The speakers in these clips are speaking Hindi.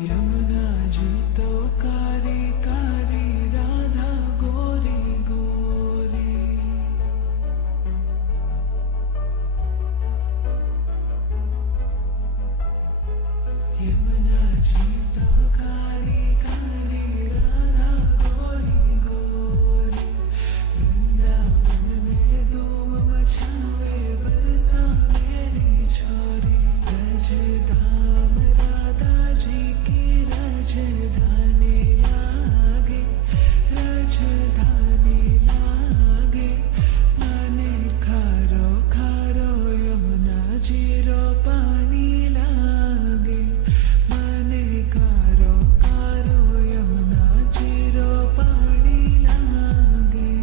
यमुना जी तो काली काली, राधा गोरी गोरी। यमुना जी तो काली काली, राधा गोरी गोरी। वृंदावन में धूम मचावे, बरसा मेरी छोरी। रजधाम राधा जी की रजधानी लागे, रजधानी लागे। मने खारो खारो यमुना जी रो पानी लागे। मने खारो खारो यमुना जी रो पानी लागे।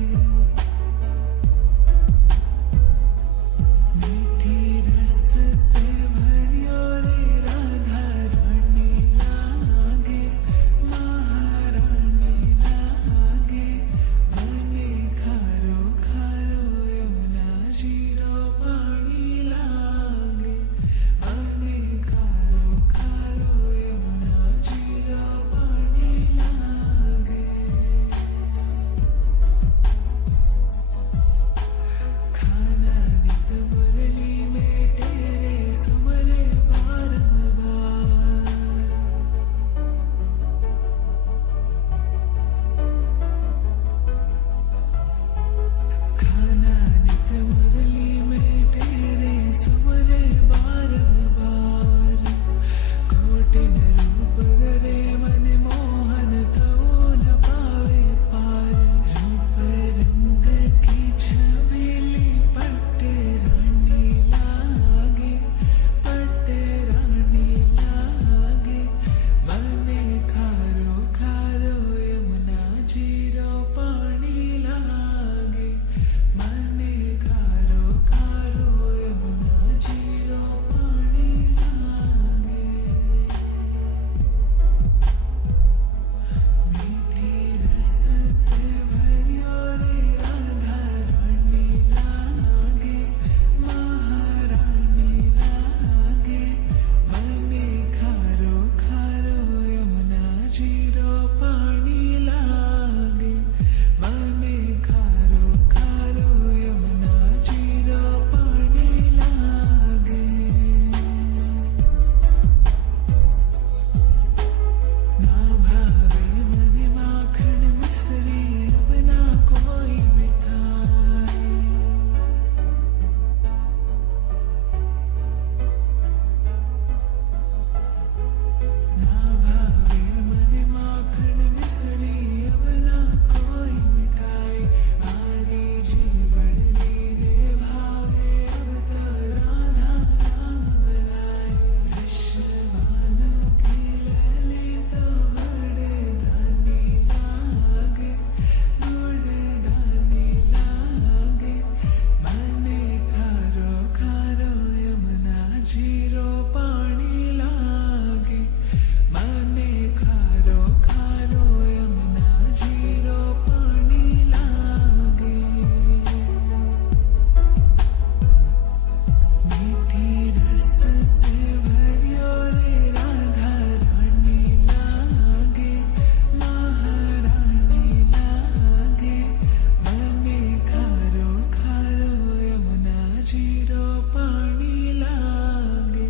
मीठी रस से भरियो रे राधा रानी लागे, महारानी लागे। मने खारो खारो यमुना जी रो पानी लागे। मने खारो खारो यमुना जी रो पानी लागे। खाना नित मुरली में तेरे सुमरे बारंबार। खाना नित मुरली में तेरे सुमरे बारंबार। कोटिन रूप धरे मन मोहन, तो न पावे पार। रूप रंग की छबीली, पट्टे रानी लागे, पट्टे रानी लागे। मने खारो खारो यमुना जी रो पानी लागे। मने खारो खारो यमुना जी रो पानी लागे। मीठी रस से भरियो रे राधा रानी लागे, महारानी लागे। मने खारो खारो यमुना जी रो पानी लागे। मने खारो खारो यमुना जी रो पानी लागे। ना भावे मने माखन मिश्री, अब ना कोई मिठाई। ना भावे मने माखन मिश्री, अब ना कोई मिठाई। मारी जीवन रे भावे, अब तो राधा नाम बुलाए। ऋषभान की लली तो गुड़ धानी लागे, गुड़ धानी लागे। मने खारो खारो यमुना जी रो पानी लागे। मने खारो खारो यमुना जी रो पानी लागे। मीठी रस से भरियो रे राधा रानी लागे, महारानी लागे। मने खारो खारो यमुना जी रो पानी लागे।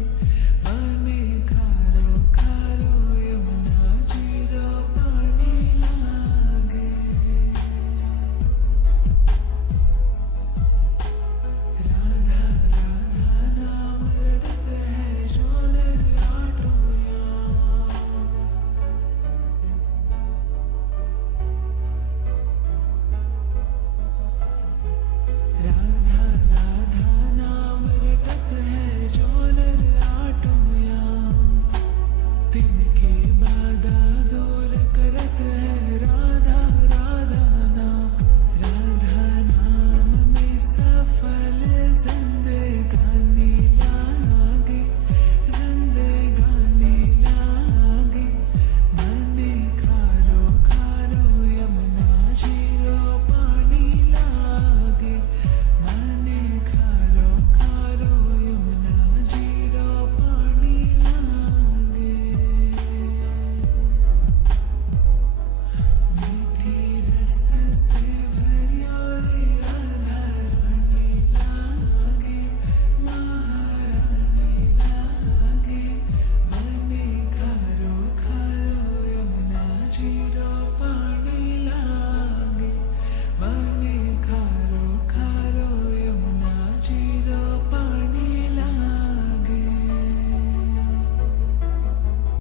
मने खारो खारो यमुना जी रो पानी लागे। राधा राधा नाम रटत है, जो नर आटो याम। राधा